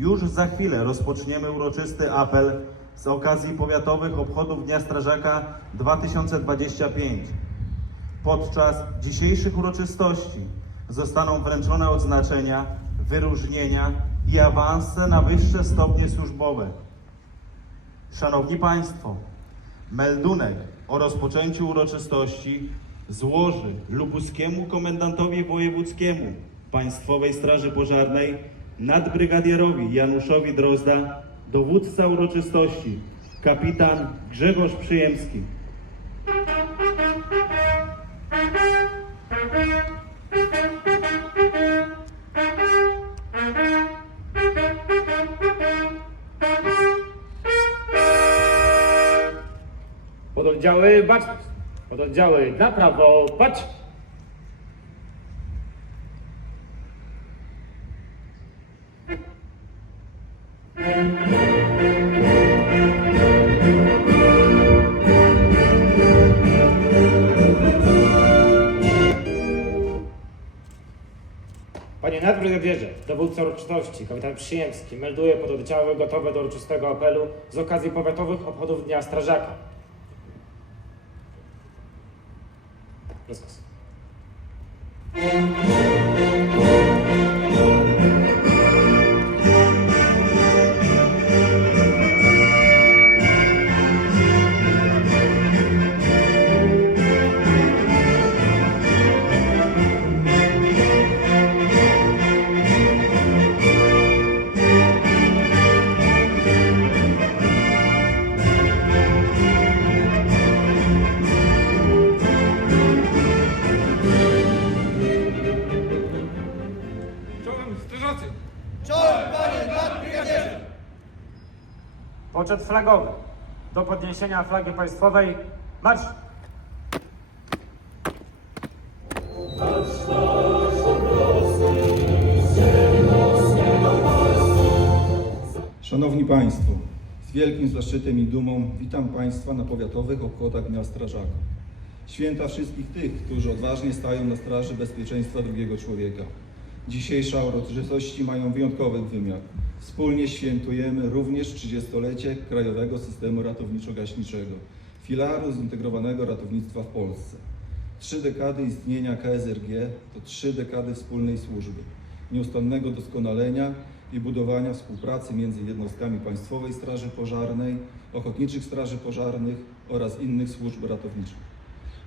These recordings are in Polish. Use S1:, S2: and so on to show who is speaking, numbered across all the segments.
S1: Już za chwilę rozpoczniemy uroczysty apel z okazji Powiatowych Obchodów Dnia Strażaka 2025. Podczas dzisiejszych uroczystości zostaną wręczone odznaczenia, wyróżnienia i awanse na wyższe stopnie służbowe. Szanowni Państwo, meldunek o rozpoczęciu uroczystości złoży lubuskiemu komendantowi wojewódzkiemu Państwowej Straży Pożarnej nadbrygadierowi Januszowi Drozda dowódca uroczystości kapitan Grzegorz Przyjemski.
S2: Pododdziały baczność. Pododdziały na prawo, bacz. Panie nadbrygadierze, dowódca uroczystości, kapitan Przyjemski, melduje pododdziały gotowe do uroczystego apelu z okazji powiatowych obchodów Dnia Strażaka. Rozkaz. Flagowy. Do podniesienia flagi państwowej marsz!
S3: Szanowni Państwo, z wielkim zaszczytem i dumą witam Państwa na powiatowych obchodach Dnia Strażaka. Święta wszystkich tych, którzy odważnie stają na straży bezpieczeństwa drugiego człowieka. Dzisiejsze uroczystości mają wyjątkowy wymiar. Wspólnie świętujemy również 30-lecie Krajowego Systemu Ratowniczo-Gaśniczego, filaru zintegrowanego ratownictwa w Polsce. Trzy dekady istnienia KSRG to trzy dekady wspólnej służby, nieustannego doskonalenia i budowania współpracy między jednostkami Państwowej Straży Pożarnej, Ochotniczych Straży Pożarnych oraz innych służb ratowniczych.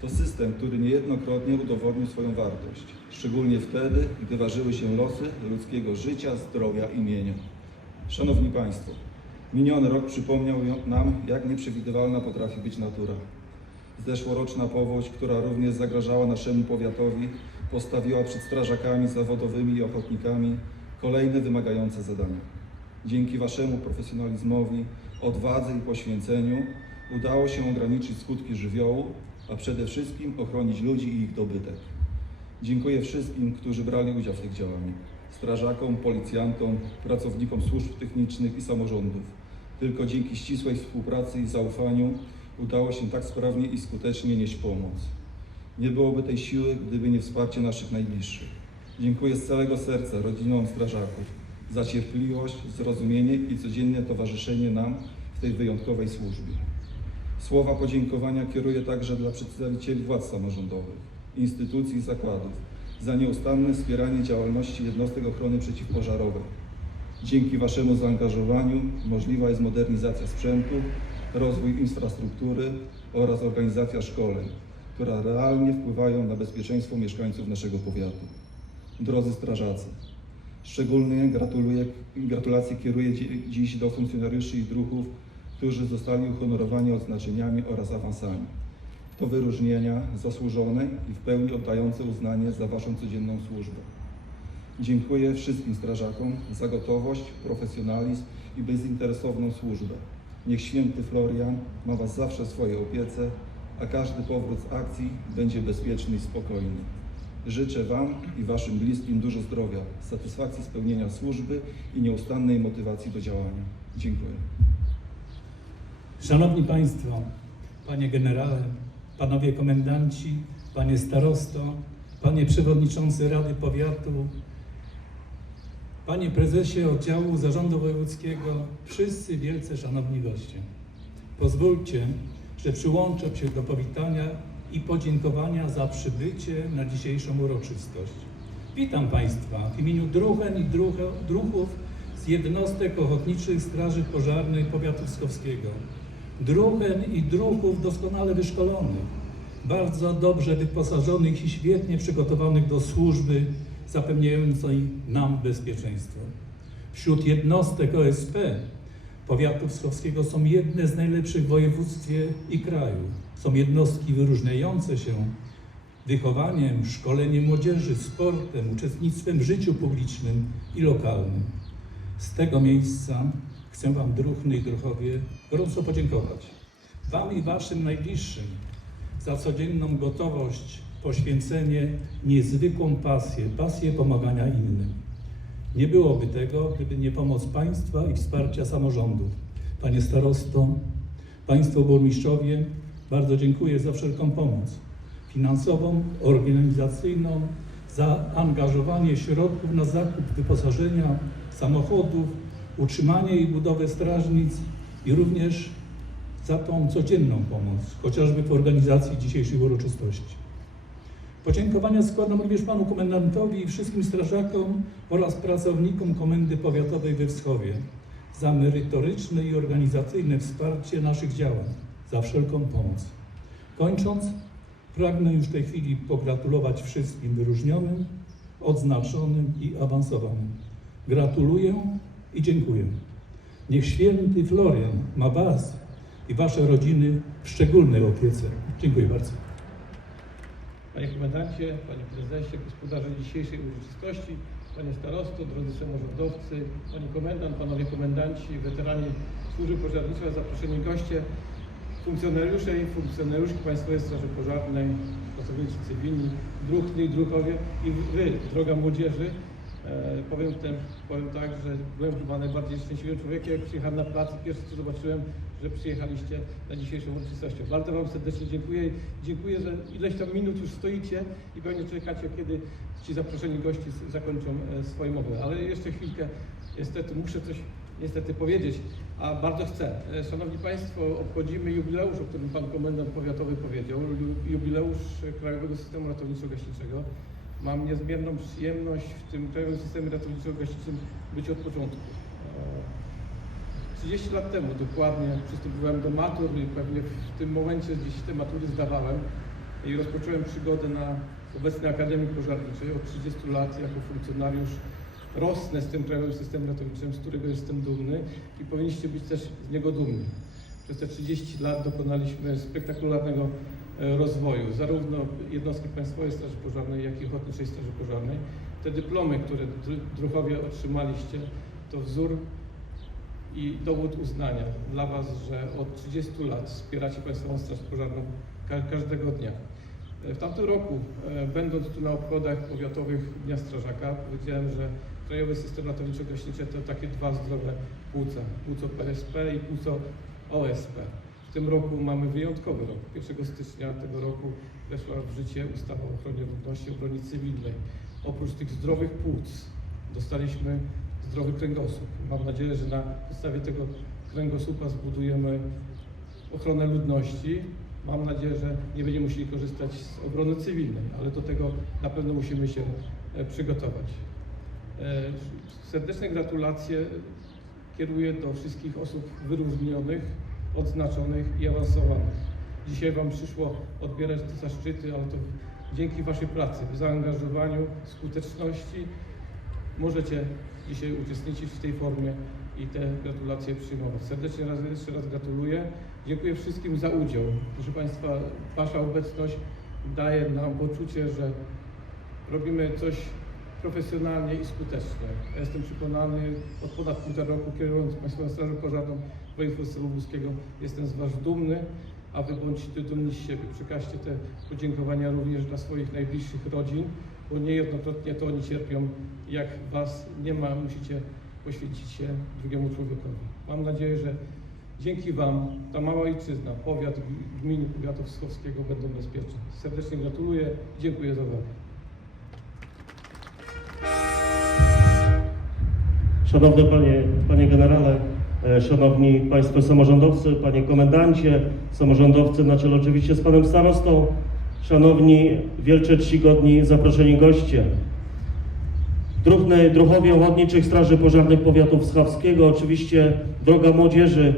S3: To system, który niejednokrotnie udowodnił swoją wartość, szczególnie wtedy, gdy ważyły się losy ludzkiego życia, zdrowia i mienia. Szanowni Państwo, miniony rok przypomniał nam, jak nieprzewidywalna potrafi być natura. Zeszłoroczna powódź, która również zagrażała naszemu powiatowi, postawiła przed strażakami zawodowymi i ochotnikami kolejne wymagające zadania. Dzięki Waszemu profesjonalizmowi, odwadze i poświęceniu udało się ograniczyć skutki żywiołu, a przede wszystkim ochronić ludzi i ich dobytek. Dziękuję wszystkim, którzy brali udział w tych działaniach. Strażakom, policjantom, pracownikom służb technicznych i samorządów. Tylko dzięki ścisłej współpracy i zaufaniu udało się tak sprawnie i skutecznie nieść pomoc. Nie byłoby tej siły, gdyby nie wsparcie naszych najbliższych. Dziękuję z całego serca rodzinom strażaków za cierpliwość, zrozumienie i codzienne towarzyszenie nam w tej wyjątkowej służbie. Słowa podziękowania kieruję także dla przedstawicieli władz samorządowych, instytucji i zakładów za nieustanne wspieranie działalności jednostek ochrony przeciwpożarowej. Dzięki Waszemu zaangażowaniu możliwa jest modernizacja sprzętu, rozwój infrastruktury oraz organizacja szkoleń, które realnie wpływają na bezpieczeństwo mieszkańców naszego powiatu. Drodzy strażacy, szczególnie gratuluję, gratulacje kieruję dzi- dziś do funkcjonariuszy i druhów, którzy zostali uhonorowani odznaczeniami oraz awansami. To wyróżnienia zasłużone i w pełni oddające uznanie za Waszą codzienną służbę. Dziękuję wszystkim strażakom za gotowość, profesjonalizm i bezinteresowną służbę. Niech święty Florian ma Was zawsze w swojej opiece, a każdy powrót z akcji będzie bezpieczny i spokojny. Życzę Wam i Waszym bliskim dużo zdrowia, satysfakcji z pełnienia służby i nieustannej motywacji do działania. Dziękuję.
S4: Szanowni Państwo, Panie Generale, Panowie Komendanci, Panie Starosto, Panie Przewodniczący Rady Powiatu, Panie Prezesie Oddziału Zarządu Wojewódzkiego, wszyscy wielce szanowni goście. Pozwólcie, że przyłączę się do powitania i podziękowania za przybycie na dzisiejszą uroczystość. Witam Państwa w imieniu druhen i druhów z jednostek ochotniczych Straży Pożarnej Powiatu Pskowskiego. Druhen i druhów doskonale wyszkolonych, bardzo dobrze wyposażonych i świetnie przygotowanych do służby zapewniającej nam bezpieczeństwo. Wśród jednostek OSP powiatu pskowskiego są jedne z najlepszych w województwie i kraju. Są jednostki wyróżniające się wychowaniem, szkoleniem młodzieży, sportem, uczestnictwem w życiu publicznym i lokalnym. Z tego miejsca chcę Wam, druhny i druchowie, gorąco podziękować. Wam i Waszym najbliższym za codzienną gotowość, poświęcenie, niezwykłą pasję, pasję pomagania innym. Nie byłoby tego, gdyby nie pomoc państwa i wsparcia samorządów. Panie starosto, Państwo burmistrzowie, bardzo dziękuję za wszelką pomoc finansową, organizacyjną, za angażowanie środków na zakup wyposażenia, samochodów, utrzymanie i budowę strażnic i również za tą codzienną pomoc, chociażby w organizacji dzisiejszych uroczystości. Podziękowania składam również panu komendantowi i wszystkim strażakom oraz pracownikom Komendy Powiatowej we Wschowie za merytoryczne i organizacyjne wsparcie naszych działań, za wszelką pomoc. Kończąc, pragnę już w tej chwili pogratulować wszystkim wyróżnionym, odznaczonym i awansowanym. Gratuluję i dziękuję. Niech święty Florian ma Was i Wasze rodziny w szczególnej opiece. Dziękuję bardzo.
S5: Panie Komendancie, Panie Prezesie, gospodarze dzisiejszej uroczystości, Panie Starosto, drodzy samorządowcy, Pani Komendant, Panowie Komendanci, weterani Służby Pożarniczej, zaproszeni goście, funkcjonariusze i funkcjonariuszki Państwowej Straży Pożarnej, pracownicy cywilni, druhny i druhowie i Wy, droga młodzieży. E, powiem, ten, powiem tak, że byłem chyba najbardziej szczęśliwym człowiekiem, jak przyjechałem na plac i pierwsze co zobaczyłem, że przyjechaliście na dzisiejszą uroczystość. Bardzo Wam serdecznie dziękuję. Dziękuję, że ileś tam minut już stoicie i pewnie czekacie, kiedy ci zaproszeni gości s- zakończą e, swoje mowy. Ale jeszcze chwilkę, niestety muszę coś niestety powiedzieć, a bardzo chcę. E, Szanowni Państwo, obchodzimy jubileusz, o którym Pan Komendant Powiatowy powiedział, ju- jubileusz Krajowego Systemu Ratowniczo-Gaśniczego. Mam niezmierną przyjemność w tym Krajowym Systemie Ratowniczo-Gaśniczym być od początku. E, 30 lat temu dokładnie przystąpiłem do matur i pewnie w tym momencie gdzieś te matury zdawałem i rozpocząłem przygodę na obecnej Akademii Pożarniczej. Od 30 lat jako funkcjonariusz rosnę z tym krajowym systemem ratowniczym, z którego jestem dumny i powinniście być też z niego dumni. Przez te 30 lat dokonaliśmy spektakularnego e, rozwoju, zarówno jednostki Państwowej Straży Pożarnej, jak i Ochotniczej Straży Pożarnej. Te dyplomy, które dru- druhowie otrzymaliście, to wzór i dowód uznania dla Was, że od 30 lat wspieracie Państwową Straż Pożarną ka- każdego dnia. E, W tamtym roku, e, będąc tu na obchodach powiatowych Dnia Strażaka, powiedziałem, że Krajowy System Ratowniczo-Gaśniczy to takie dwa zdrowe płuca. Płuco PSP i płuco OSP. W tym roku mamy wyjątkowy rok. 1 stycznia tego roku weszła w życie ustawa o ochronie ludności obronie cywilnej. Oprócz tych zdrowych płuc dostaliśmy zdrowy kręgosłup. Mam nadzieję, że na podstawie tego kręgosłupa zbudujemy ochronę ludności. Mam nadzieję, że nie będziemy musieli korzystać z obrony cywilnej, ale do tego na pewno musimy się e, przygotować. E, Serdeczne gratulacje kieruję do wszystkich osób wyróżnionych, odznaczonych i awansowanych. Dzisiaj Wam przyszło odbierać te zaszczyty, ale to dzięki Waszej pracy, zaangażowaniu, skuteczności możecie dzisiaj uczestniczyć w tej formie i te gratulacje przyjmować. Serdecznie raz, jeszcze raz gratuluję. Dziękuję wszystkim za udział. Proszę Państwa, Wasza obecność daje nam poczucie, że robimy coś profesjonalnie i skutecznie. Ja jestem przekonany, od ponad półtora roku kierując Państwową Strażą Pożarną województwa lubuskiego, jestem z Was dumny, a Wy bądźcie dumni z siebie. Przekażcie te podziękowania również dla swoich najbliższych rodzin, bo niejednokrotnie to oni cierpią, jak Was nie ma, musicie poświęcić się drugiemu człowiekowi. Mam nadzieję, że dzięki Wam ta mała ojczyzna, powiat, gminy powiatu wschowskiego będą bezpieczne. Serdecznie gratuluję, dziękuję za uwagę.
S6: Szanowny Panie, Panie Generale, e, Szanowni Państwo Samorządowcy, Panie Komendancie, samorządowcy na czele oczywiście z Panem Starostą, Szanowni wielce czcigodni zaproszeni goście. Druhny, druhowie Ochotniczych Straży Pożarnych Powiatu Wschawskiego, oczywiście droga młodzieży,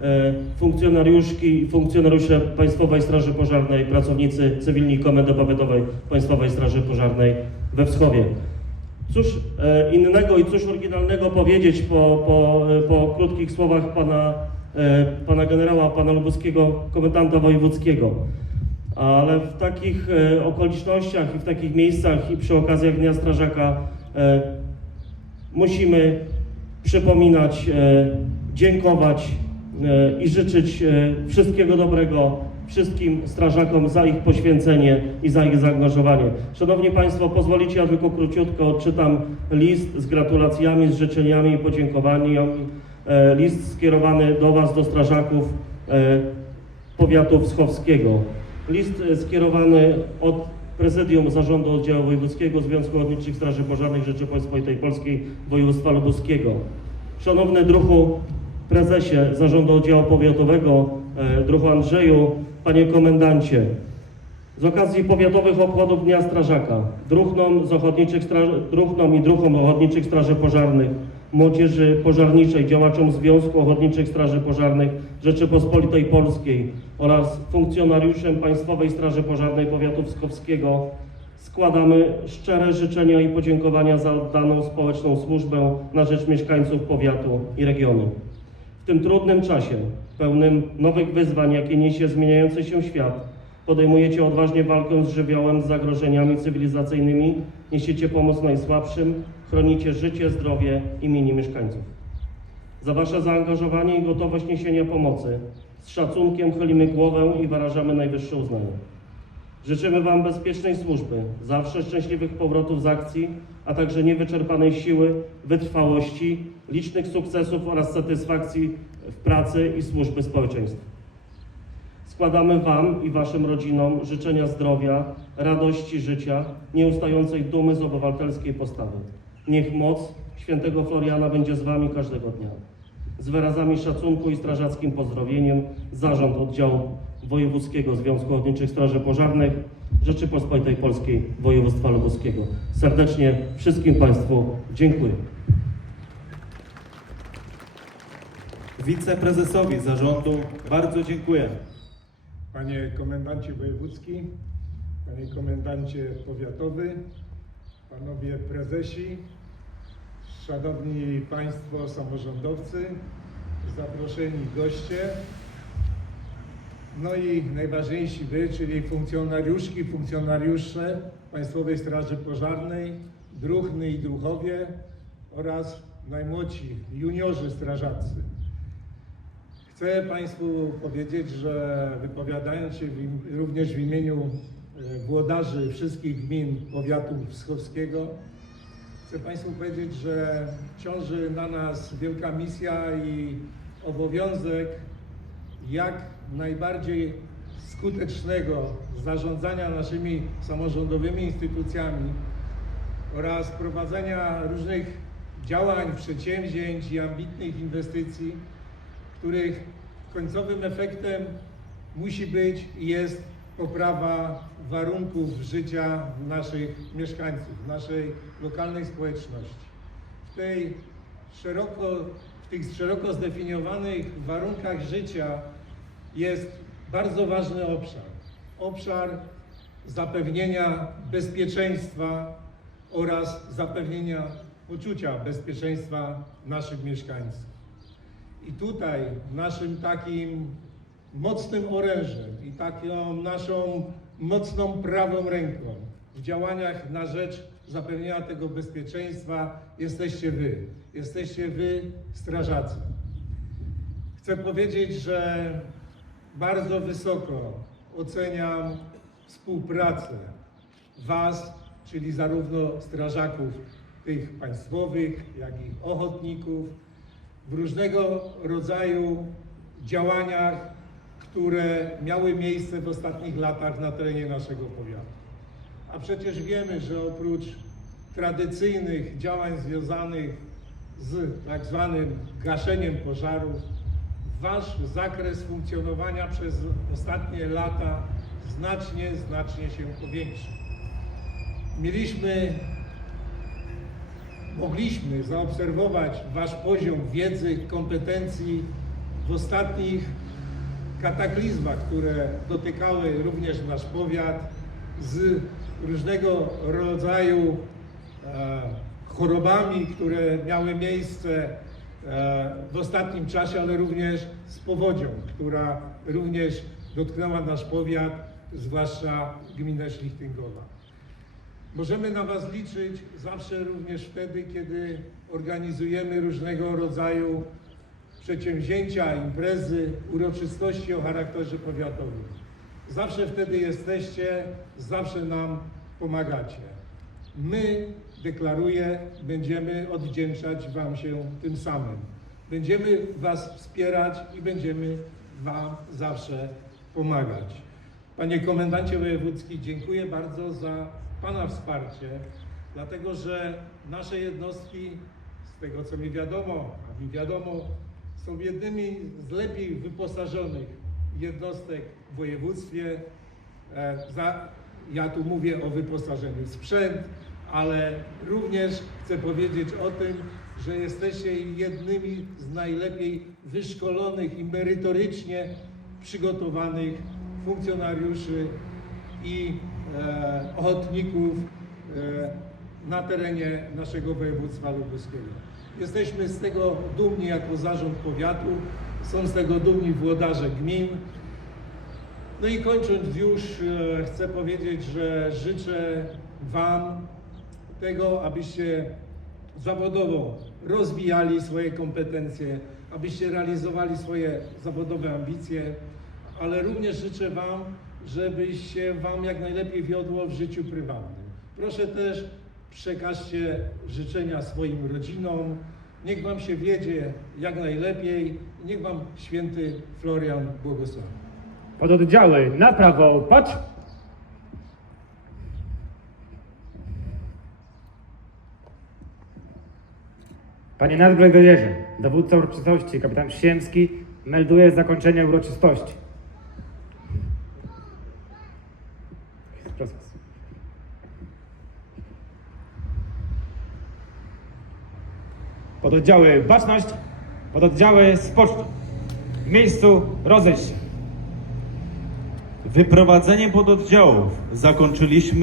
S6: e, funkcjonariuszki i funkcjonariusze Państwowej Straży Pożarnej, pracownicy cywilni Komendy Powiatowej Państwowej Straży Pożarnej we Wschowie. Cóż e, innego i cóż oryginalnego powiedzieć po, po, e, po krótkich słowach pana, e, pana generała, pana lubuskiego komendanta wojewódzkiego. Ale w takich okolicznościach i w takich miejscach i przy okazjach Dnia Strażaka musimy przypominać, dziękować i życzyć wszystkiego dobrego wszystkim strażakom za ich poświęcenie i za ich zaangażowanie. Szanowni Państwo, pozwolicie, ja tylko króciutko odczytam list z gratulacjami, z życzeniami i podziękowaniami. E, List skierowany do Was, do strażaków e, powiatu wschowskiego. List e, skierowany od Prezydium Zarządu Oddziału Wojewódzkiego Związku Ochotniczych Straży Pożarnych Rzeczypospolitej Polskiej Województwa Lubuskiego. Szanowny druhu prezesie Zarządu Oddziału Powiatowego, druhu Andrzeju, panie komendancie, z okazji powiatowych obchodów Dnia Strażaka, druhnom, z ochotniczych straży, druhnom i druhom Ochotniczych Straży Pożarnych, młodzieży pożarniczej, działaczom Związku Ochotniczych Straży Pożarnych Rzeczypospolitej Polskiej oraz funkcjonariuszem Państwowej Straży Pożarnej Powiatu Wskowskiego składamy szczere życzenia i podziękowania za oddaną społeczną służbę na rzecz mieszkańców powiatu i regionu. W tym trudnym czasie, pełnym nowych wyzwań, jakie niesie zmieniający się świat, podejmujecie odważnie walkę z żywiołem, z zagrożeniami cywilizacyjnymi, niesiecie pomoc najsłabszym, chronicie życie, zdrowie i mienie mieszkańców. Za Wasze zaangażowanie i gotowość niesienia pomocy z szacunkiem chylimy głowę i wyrażamy najwyższe uznanie. Życzymy Wam bezpiecznej służby, zawsze szczęśliwych powrotów z akcji, a także niewyczerpanej siły, wytrwałości, licznych sukcesów oraz satysfakcji w pracy i służby społeczeństwu. Składamy Wam i Waszym rodzinom życzenia zdrowia, radości życia, nieustającej dumy z obywatelskiej postawy. Niech moc świętego Floriana będzie z Wami każdego dnia. Z wyrazami szacunku i strażackim pozdrowieniem Zarząd Oddziału Wojewódzkiego Związku Ochotniczych Straży Pożarnych Rzeczypospolitej Polskiej Województwa Lubuskiego. Serdecznie wszystkim Państwu dziękuję.
S1: Wiceprezesowi zarządu bardzo dziękuję.
S7: Panie Komendancie Wojewódzki, Panie Komendancie Powiatowy, Panowie Prezesi, Szanowni Państwo Samorządowcy, zaproszeni goście, no i najważniejsi Wy, czyli funkcjonariuszki, funkcjonariusze Państwowej Straży Pożarnej, druhny i druhowie oraz najmłodsi juniorzy strażacy. Chcę Państwu powiedzieć, że wypowiadając się w również w imieniu e, włodarzy wszystkich gmin powiatu wschowskiego, chcę Państwu powiedzieć, że ciąży na nas wielka misja i obowiązek jak najbardziej skutecznego zarządzania naszymi samorządowymi instytucjami oraz prowadzenia różnych działań, przedsięwzięć i ambitnych inwestycji, których końcowym efektem musi być i jest poprawa warunków życia naszych mieszkańców, naszej lokalnej społeczności. W, tej szeroko, w tych szeroko zdefiniowanych warunkach życia jest bardzo ważny obszar. Obszar zapewnienia bezpieczeństwa oraz zapewnienia poczucia bezpieczeństwa naszych mieszkańców. I tutaj naszym takim mocnym orężem i taką naszą mocną prawą ręką w działaniach na rzecz zapewnienia tego bezpieczeństwa jesteście Wy. Jesteście Wy, strażacy. Chcę powiedzieć, że bardzo wysoko oceniam współpracę Was, czyli zarówno strażaków tych państwowych, jak i ochotników, w różnego rodzaju działaniach, które miały miejsce w ostatnich latach na terenie naszego powiatu. A przecież wiemy, że oprócz tradycyjnych działań związanych z tak zwanym gaszeniem pożarów, wasz zakres funkcjonowania przez ostatnie lata znacznie, znacznie się powiększył. Mieliśmy, mogliśmy zaobserwować wasz poziom wiedzy, kompetencji w ostatnich kataklizmach, które dotykały również nasz powiat z różnego rodzaju e, chorobami, które miały miejsce e, w ostatnim czasie, ale również z powodzią, która również dotknęła nasz powiat, zwłaszcza gminę Szlichtyngowa. Możemy na Was liczyć zawsze również wtedy, kiedy organizujemy różnego rodzaju przedsięwzięcia, imprezy, uroczystości o charakterze powiatowym. Zawsze wtedy jesteście, zawsze nam pomagacie. My, deklaruję, będziemy odwdzięczać Wam się tym samym. Będziemy Was wspierać i będziemy Wam zawsze pomagać. Panie Komendancie Wojewódzki, dziękuję bardzo za Pana wsparcie, dlatego że nasze jednostki, z tego co mi wiadomo, a mi wiadomo, są jednymi z lepiej wyposażonych jednostek w województwie. E, Za, ja tu mówię o wyposażeniu sprzęt, ale również chcę powiedzieć o tym, że jesteście jednymi z najlepiej wyszkolonych i merytorycznie przygotowanych funkcjonariuszy i ochotników e, na terenie naszego województwa lubuskiego. Jesteśmy z tego dumni jako zarząd powiatu, są z tego dumni włodarze gmin. No i kończąc już, e, chcę powiedzieć, że życzę Wam tego, abyście zawodowo rozwijali swoje kompetencje, abyście realizowali swoje zawodowe ambicje, ale również życzę Wam, żebyście Wam jak najlepiej wiodło w życiu prywatnym. Proszę też przekażcie życzenia swoim rodzinom. Niech Wam się wiedzie jak najlepiej. Niech Wam święty Florian błogosławi.
S2: Pododdziały na prawo, patrz! Panie nadgregorierze, dowódca uroczystości, kapitan Przysiemski, melduje zakończenie uroczystości. Pododdziały baczność, pododdziały spocznij. W miejscu rozejść się.
S1: Wyprowadzeniem pododdziałów zakończyliśmy